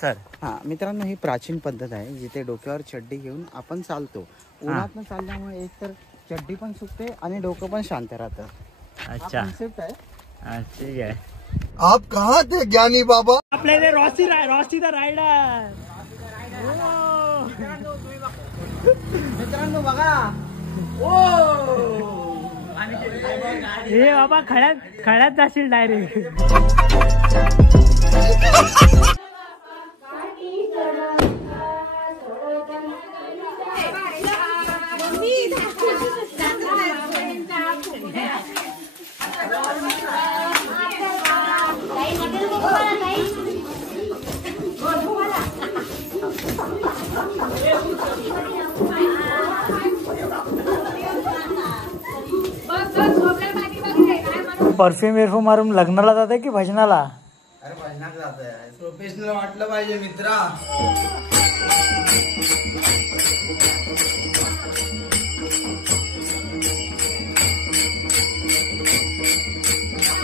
Sir हां मित्रांनो, ही प्राचीन पद्धत आहे जिथे डोक्यावर चड्डी घेऊन आपण चालतो. उन्हातनं चालल्यामुळे एक तर चड्डी पण सुकते आणि डोकं पण शांत राहतं. अच्छा कॉन्सेप्ट आहे. ठीक आहे. आप कहाँ थे ज्ञानी बाबा? आपल्याला रॉसी द रायडर. मित्रांनो बघा, हे बाबा खळ्यात जाशील डायरेक्ट. परफ्यूम मारून लग्नाला जाते की भजनाला? अरे भजनात जातोय. प्रोफेशनल वाटलं पाहिजे मित्रा.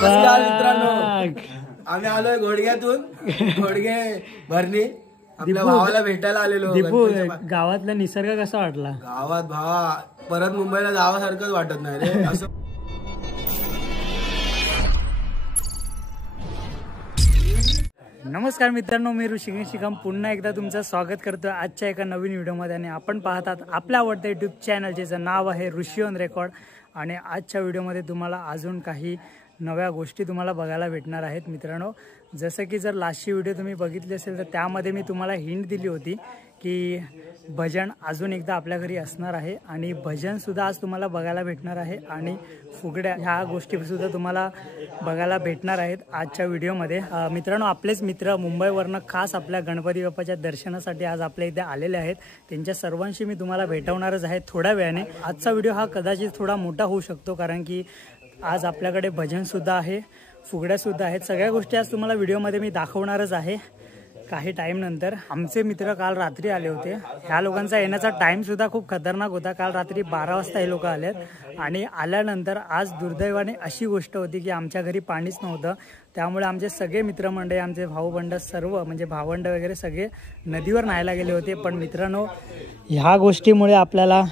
नमस्कार मित्रांनो, आम्ही आलोय घोडग्यातून. घोडगे भरणी आपल्या भावाला भेटायला आलेलो. दीपू, गावातला निसर्ग कसा वाटला? गावात भावा परत मुंबईला जावासारखंच वाटत नाही रे. असं नमस्कार मित्रांनो, मी ऋषिकेश शिकम पुन्हा एकदा तुमचं स्वागत करतो आजच्या एका नवीन व्हिडिओमध्ये. आणि आपण पाहतात आपल्या आवडत्या यूट्यूब चॅनल ज्याचं नाव आहे ऋषी ऑन रेकॉर्ड. आणि आजच्या व्हिडिओमध्ये तुम्हाला अजून काही नव्या गोष्टी तुम्हाला बघायला भेटणार आहेत मित्रांनो. जसं की जर लास्टची व्हिडिओ तुम्ही बघितली असेल तर त्यामध्ये मी तुम्हाला हिंट दिली होती की भजन अजून एकदा आपल्या घरी असणार आहे आणि भजनसुद्धा आज तुम्हाला बघायला भेटणार आहे आणि फुगड्या ह्या गोष्टीसुद्धा तुम्हाला बघायला भेटणार आहेत आजच्या व्हिडिओमध्ये. मित्रांनो, आपलेच मित्र मुंबईवरनं खास आपल्या गणपती बाप्पाच्या दर्शनासाठी आज आपल्या इथे आलेले आहेत. त्यांच्या सर्वांशी मी तुम्हाला भेटवणारच आहे थोड्या वेळाने. आजचा व्हिडिओ हा कदाचित थोडा मोठा होऊ शकतो कारण की आज आपल्याकडे भजनसुद्धा आहे, फुगड्यासुद्धा आहेत. सगळ्या गोष्टी आज तुम्हाला व्हिडिओमध्ये मी दाखवणारच आहे काही टाईम नंतर. आमचे मित्र काल रात्री आले होते. ह्या लोकांचा येण्याचा टाईमसुद्धा खूप खतरनाक होता. काल रात्री 12 वाजता हे लोक आलेत आणि आल्यानंतर आज दुर्दैवाने अशी गोष्ट होती की आमच्या घरी पाणीच नव्हतं. त्यामुळे आमचे सगळे मित्रमंडळी, आमचे भाऊबंड सर्व म्हणजे भावंड वगैरे सगळे नदीवर न्हायला गेले होते. पण मित्रांनो, ह्या गोष्टीमुळे आपल्याला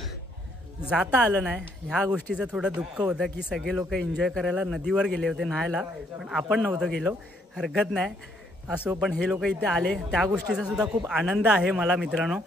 जाता आलं नाही. ह्या गोष्टीचं थोडं दुःख होतं की सगळे लोक एन्जॉय करायला नदीवर गेले होते न्हायला, पण आपण नव्हतं गेलो. हरकत नाही, असो. पण हे लोक इथे आले त्या गोष्टीचा सुद्धा खूप आनंद आहे मला मित्रांनो.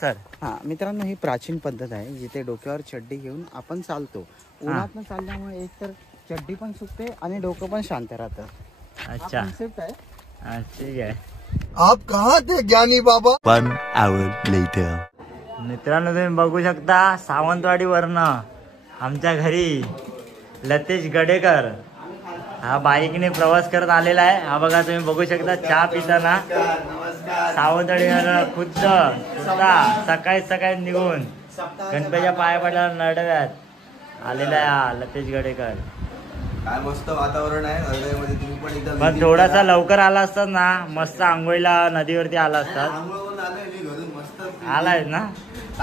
सर हां मित्रांनो, ही प्राचीन पद्धत आहे जिथे डोक्यावर चड्डी घेऊन आपण चालतो. उन्हातनं चालल्यामुळे एक तर चड्डी पण सुकते आणि डोकं पण शांत राहतं. अच्छा कॉन्सेप्ट आहे. ठीक आहे. आप कहाँ थे ज्ञानी बाबा? 1 hour later. मित्रांनो, तुम्ही बघू शकता सावंतवाडीवरनं आमच्या घरी लतेश गडेकर हा बाईकने प्रवास करत आलेला आहे. हा बघा, तुम्ही बघू शकता चहा पिताना सावंतवाडीवर खुद्द सुद्धा सकाळी निघून गणपतीच्या पाया पडल्यावर नडव्यात आलेला आहे हा लतेश गडेकर. काय मस्त वातावरण आहे हृदयामध्ये. तुम्ही पण एकदा पण थोडासा लवकर आला असतात ना, मस्त आंघोळीला नदीवरती आला असतात. आंघोळ आलोय मी घरून मस्त. आलाय ना?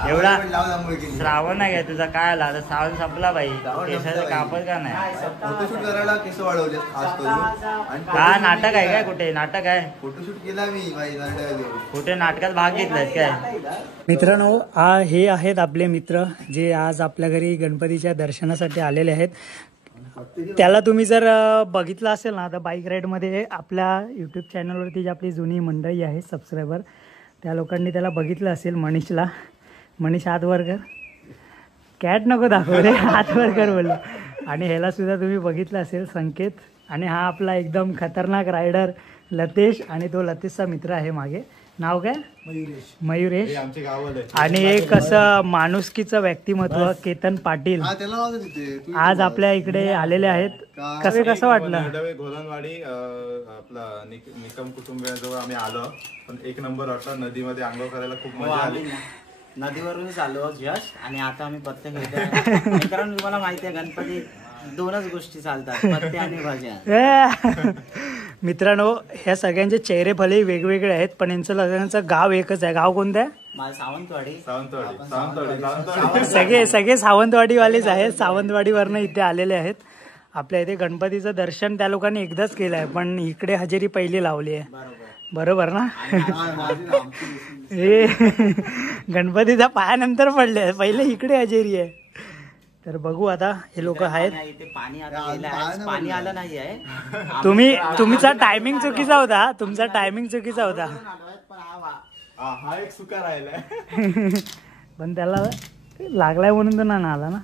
एवढा श्रावण नाही काय तुझा काय आला आता श्रावण संपला बाई केसाचं कापड का नाही फोटोशूट करायला केस वाढवले खास करून का नाटक आहे काय कुठे नाटक आहे फोटोशूट केला मी बाई कुठे नाटकात भाग घेतलाय काय मित्रांनो हे आहेत आपले मित्र जे आज आपल्या घरी गणपतीच्या दर्शनासाठी आलेले आहेत. त्याला तुम्ही जर बघितलं असेल ना तर बाईक राईडमध्ये आपल्या यूट्यूब चॅनलवरती जी आपली जुनी मंडळी आहे सबस्क्रायबर त्या लोकांनी त्याला बघितलं असेल. मनीष हात वर कर कॅट नको दाखव रे हात वर कर बोललो. आणि ह्याला सुद्धा तुम्ही बघितलं असेल संकेत. आणि हा आपला एकदम खतरनाक रायडर लतेश आणि तो लतेशचा मित्र आहे मागे नाव काय मयुरेश. आणि एक असं माणुसकीचं व्यक्तिमत्व केतन पाटील आज आपल्या इकडे आलेले आहेत. कसं वाटलं घोलनवाडी आपला निकम कुटुंबियांजवळ आम्ही आलो पण एक नंबर वाटला. नदीमध्ये आंघोळ करायला खूप मजा आली. नदीवरूनच आलो जस्ट आणि आता आम्ही पत्ते खेळतो. मित्रांनो तुम्हाला माहिती आहे गणपती दोनच गोष्टी चालतात पत्ते आणि भाज्या. मित्रांनो ह्या सगळ्यांचे चेहरे भले वेगवेगळे आहेत पण यांचं सगळ्यांचं गाव एकच आहे. गाव कोणतं आहे सावंतवाडी. सगळे सावंतवाडीवालेच आहेत. सावंतवाडीवरनं इथे आलेले आहेत. आपल्या इथे गणपतीचं दर्शन त्या लोकांनी एकदाच केलं आहे पण इकडे हजेरी पहिली लावली आहे बरोबर ना. हे गणपतीच्या पायानंतर पडले पहिले इकडे हजेरी आहे. तर बघू आता हे लोक आहेत. पाणी आलं नाही आहे. तुमचा टायमिंग चुकीचा होता. तुमचा टायमिंग चुकीचा होता हा एक सुका राहिलाय पण त्याला लागलाय म्हणून तर ना आला ना.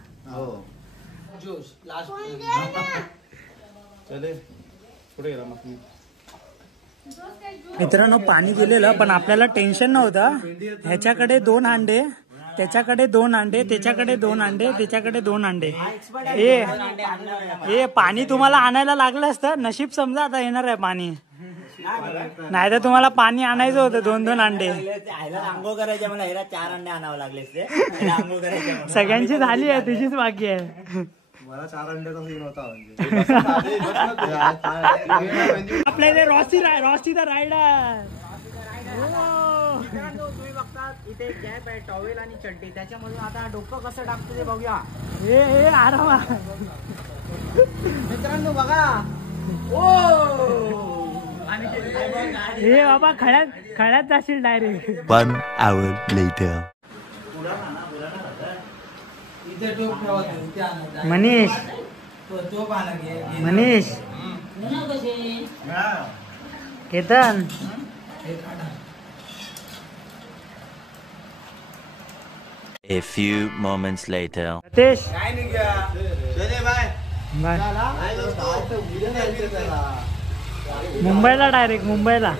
मित्रांनो पाणी गेलेलं पण आपल्याला टेन्शन नव्हतं. ह्याच्याकडे 2 अंडे त्याच्याकडे 2 अंडे त्याच्याकडे 2 अंडे त्याच्याकडे 2 अंडे. हे पाणी तुम्हाला आणायला लागलं असतं नशीब समजा आता येणार आहे पाणी नाही तर तुम्हाला पाणी आणायचं होतं 2-2 अंडे. आंघोळ करायचे मला 4 अंडे आणावं लागले सगळ्यांची झाली आहे तुझीच बाकी आहे. मला 4 अंड्याचा सीन होता आपल्या इथे रॉसी द रायडर. तुम्ही बघतात इथे गॅप आहे टॉवेल आणि चड्डी त्याच्यामधून आता डोकं कसं टाकतो ते बघूया. हे आराम मित्रांनो बघा. हे बाबा खळ्यात जाशील direct. 1 hour later. Manish Ketan A few moments later. Satesh मुंबईला डायरेक्ट मुंबईला.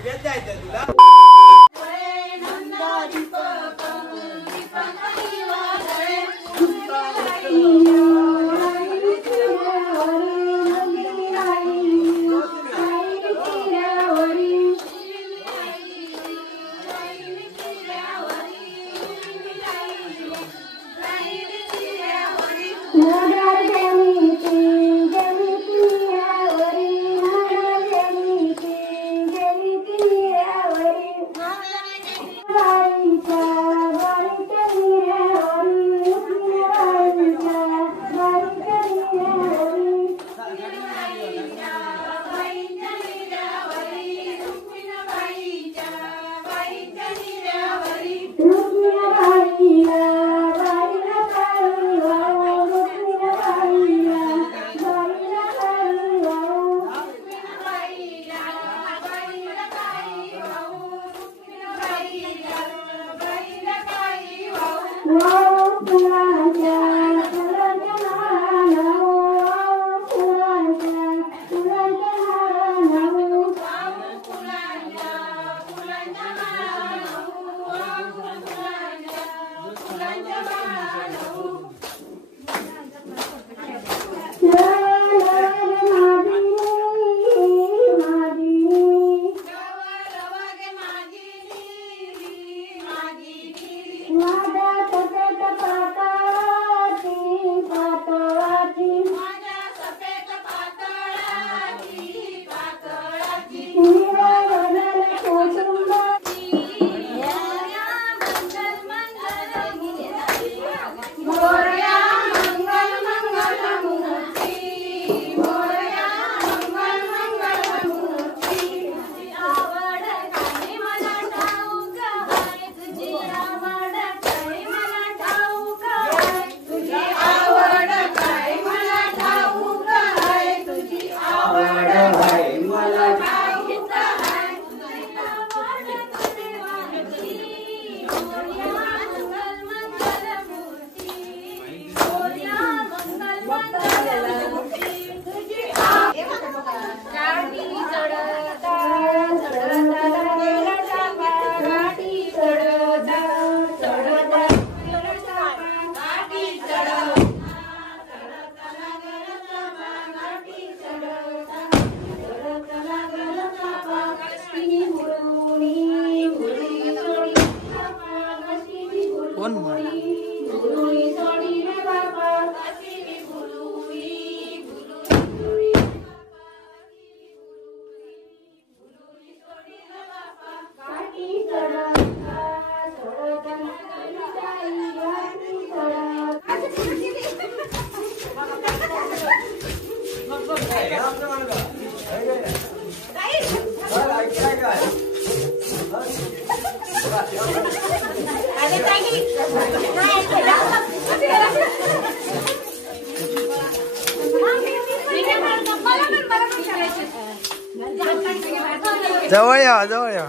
जवळ या जवळ या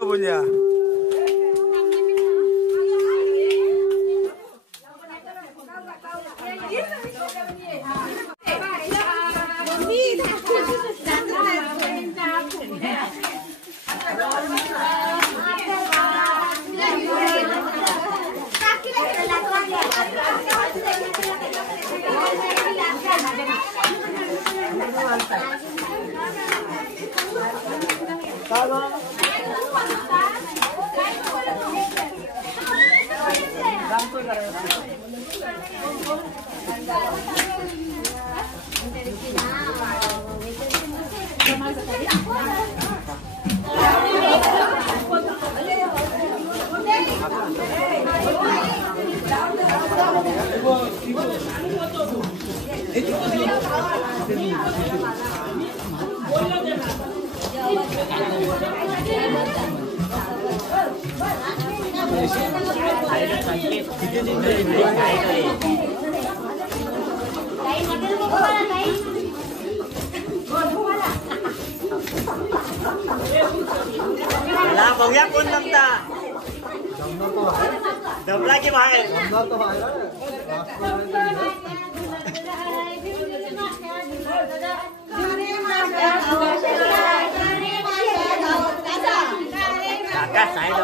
बोलूया. बघूया कोण जमता. जमला की बाहेर काका साईड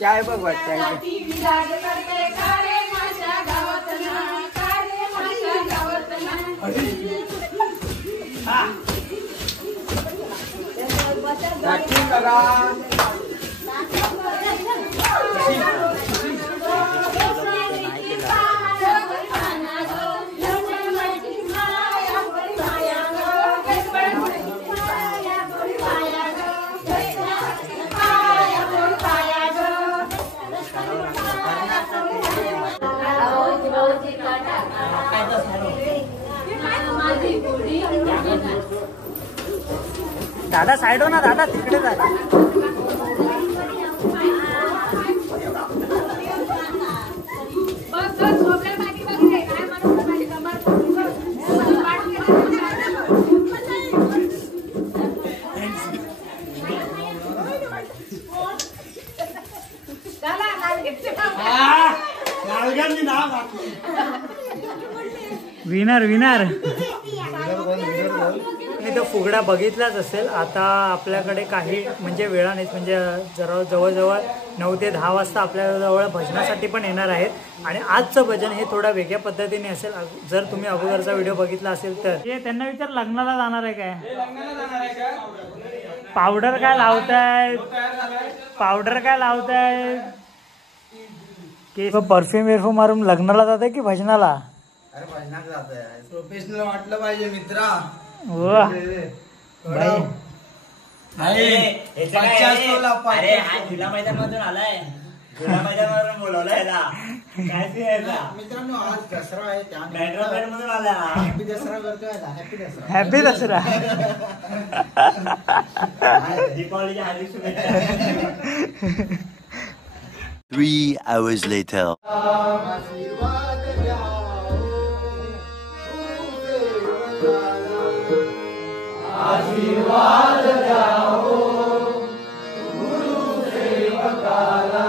चाय बघ वाटत दादा साईड हो ना दादा तिकडे जा. विनर विनर मी तो फुगडा बघितलाच असेल. आता आपल्याकडे काही म्हणजे वेळा नाहीत, म्हणजे जवळजवळ 9 ते 10 वाजता आपल्याजवळ भजनासाठी पण येणार आहेत आणि आजचं भजन हे थोडा वेगळ्या पद्धतीने असेल. जर तुम्ही अगोदरचा व्हिडिओ बघितला असेल तर हे त्यांना विचार लग्नाला जाणार आहे काय, पावडर काय लावताय, पावडर काय लावताय, परफ्यूम विरफ्यूम मारून लग्नाला जात आहे की भजनाला. अरे भजनात जात आहे, प्रोफेशनल वाटलं पाहिजे मित्रा. जिल्हा मैदानामधून आलाय, जिल्हा मैदानावरून बोलवलाय मित्रांनो. आज दसरा आहे मधून आला. हॅपी दसरा करतोय. हॅपी दसरा. दीपावलीच्या हार्दिक शुभेच्छा. 3 hours later. आशीर्वाद द्याओ गुरु सेवकाला.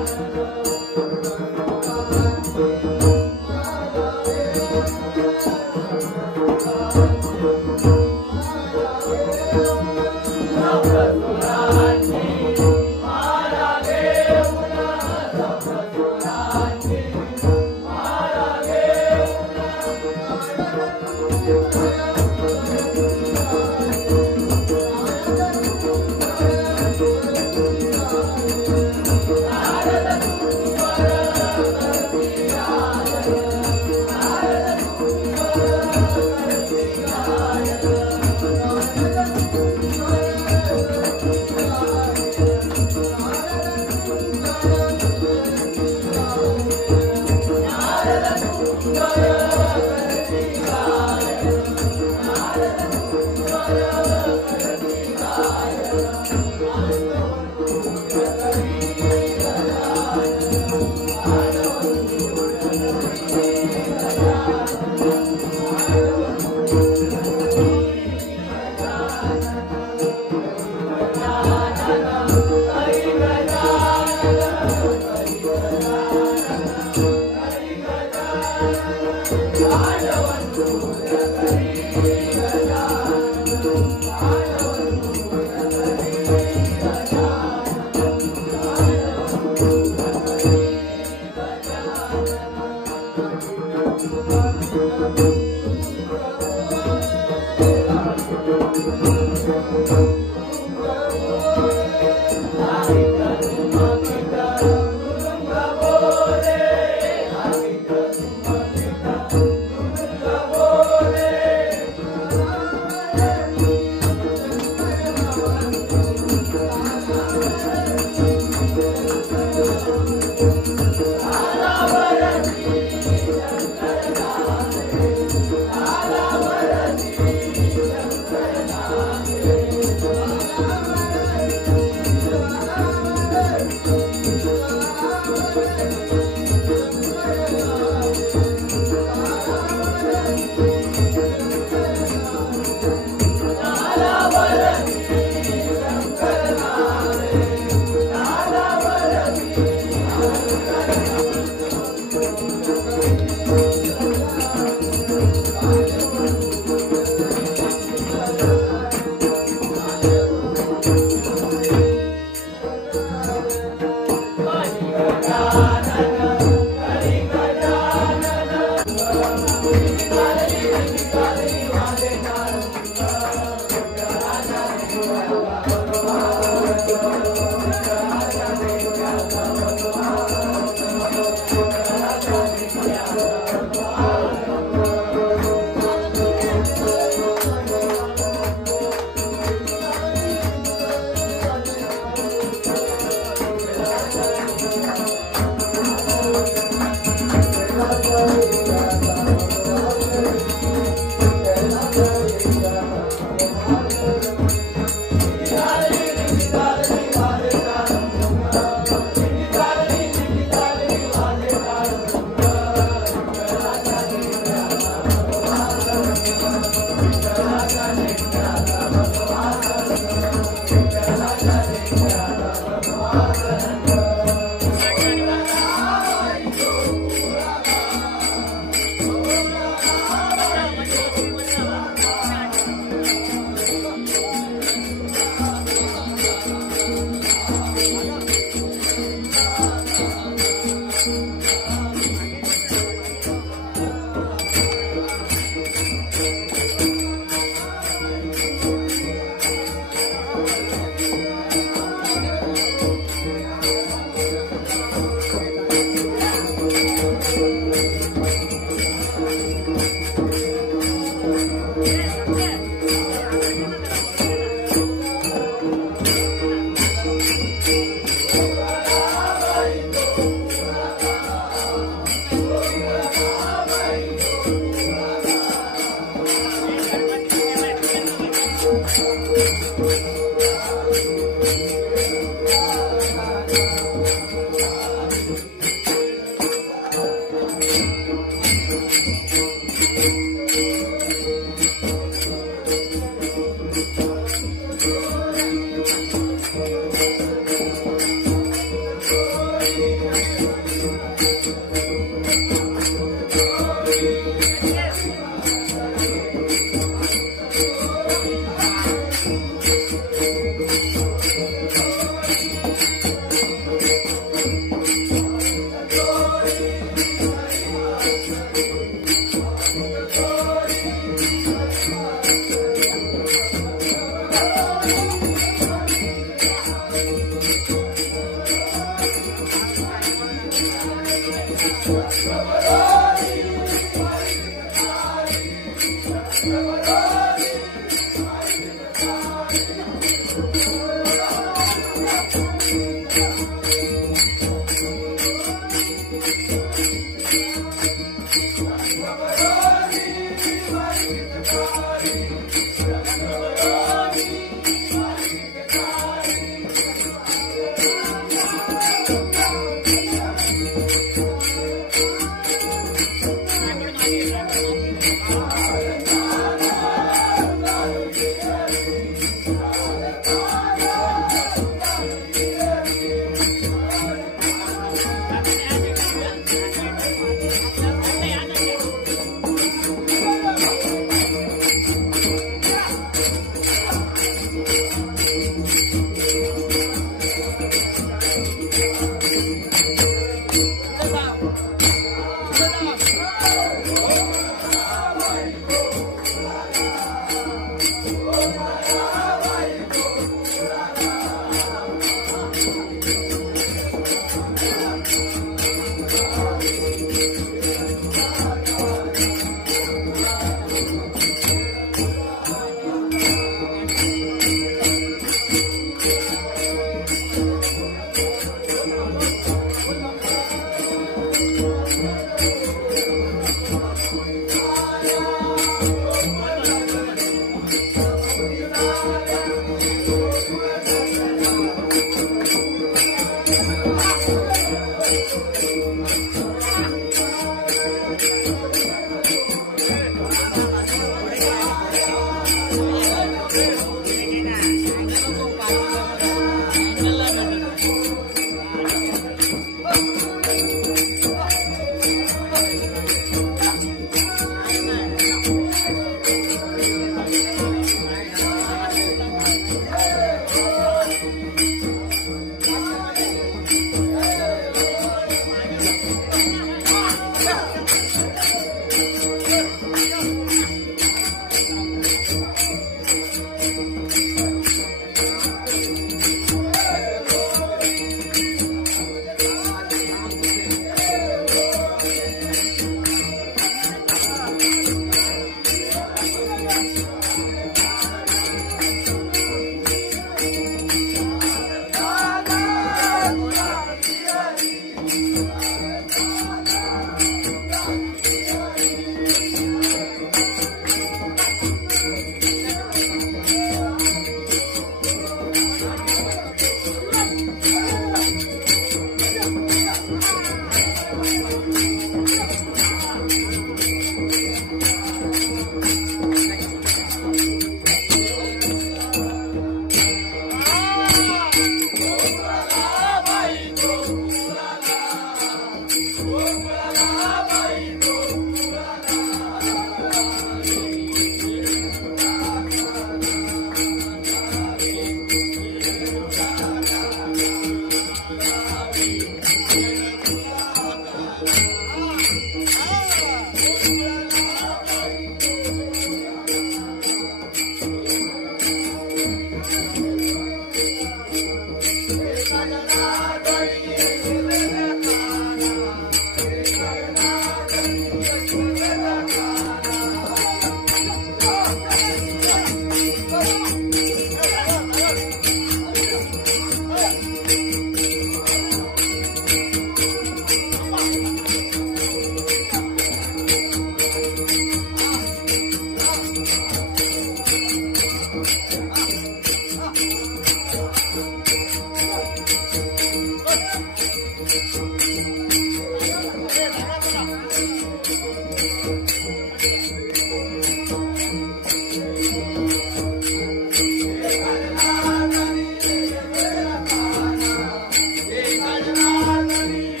Hey,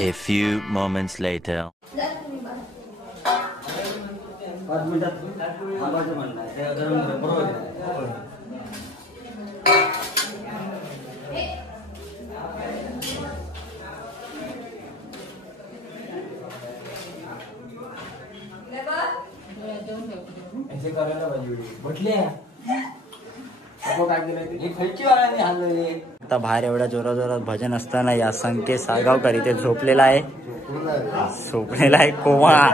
A few moments later. आता बाहेर एवढ्या जोरात भजन असताना या संकेत साळगावकर इथे झोपलेला आहे कोमा.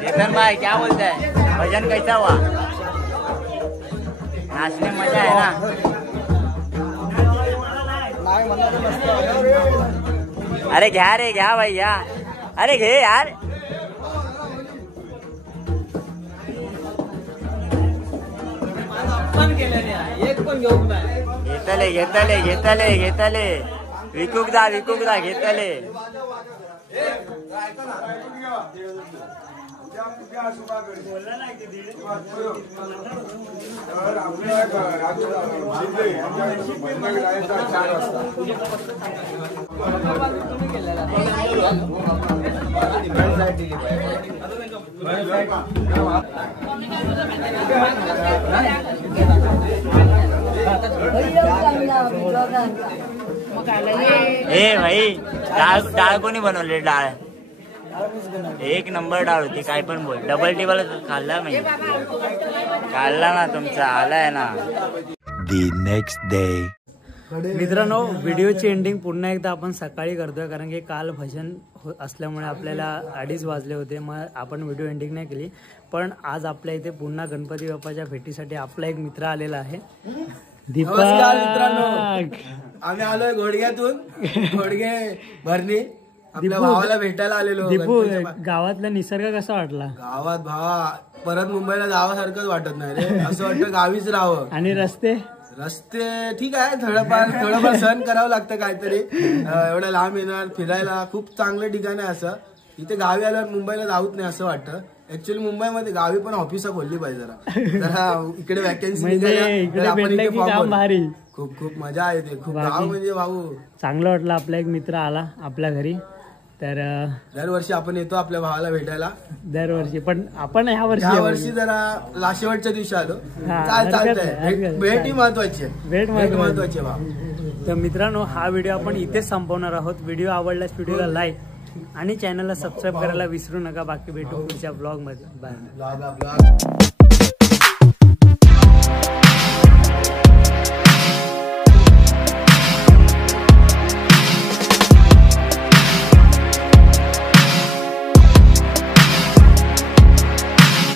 चेतन भाई क्या बोलते हैं, भजन कैसा हुआ? नाचने में मजा है ना? अरे घ्या रे, घ्या भैया, अरे घे यार. घेतले विकूक दा घेतले. ए भाई, डाळ कोणी बनवले? डाळ एक नंबर डाळ होती, काय पण बोल. डबल टेबल खाल्ला म्हणजे खाल्ला ना तुमचा, आलाय ना. The next day. मित्रांनो, व्हिडिओची एंडिंग पुन्हा एकदा आपण सकाळी करतोय, कारण की काल भजन असल्यामुळे आपल्याला 2:30 वाजले होते. मग आपण व्हिडिओ एंडिंग नाही केली. पण आज आपल्या इथे पुन्हा गणपती बाप्पाच्या भेटीसाठी आपला एक मित्र आलेला आहे, नमस्कार मित्रांनो. आम्ही आलोय घोडग्यातून, घोडगे भरणी. आपल्या भावाला भेटायला आलेलो. दीपू, गावातला निसर्ग कसा वाटला? गावात भावा परत मुंबईला जावासारखंच वाटत नाही रे, असं वाटतं गावीच राहावं. आणि रस्ते ठीक आहे, थोडंफार सहन करावं लागतं काहीतरी. एवढं लांब येणार फिरायला, खूप चांगलं ठिकाण आहे. असं इथे गावी आल्यावर मुंबईला जाऊच नाही असं वाटतं. ऍक्च्युअली मुंबईमध्ये गावी पण ऑफिस खोलली पाहिजे जरा इकडे वॅकन्सी भारी. खूप मजा येते. खूप गाव म्हणजे भाऊ चांगलं वाटलं. आपला एक मित्र आला आपल्या घरी. तर दरवर्षी आपण येतो आपल्या भावाला भेटायला, दरवर्षी. पण आपण ह्या वर्षी जरा शेवटच्या दिवशी आलो. चालतंय, भेट ही महत्वाची आहे. भेट महत्वाची आहे भाऊ. तर मित्रांनो, हा व्हिडिओ आपण इथेच संपवणार आहोत. व्हिडिओ आवडल्यास व्हिडिओला लाईक आणि चॅनलला सबस्क्राईब करायला विसरू नका. बाकी भेटू पुढच्या ब्लॉग मध्ये. बाय.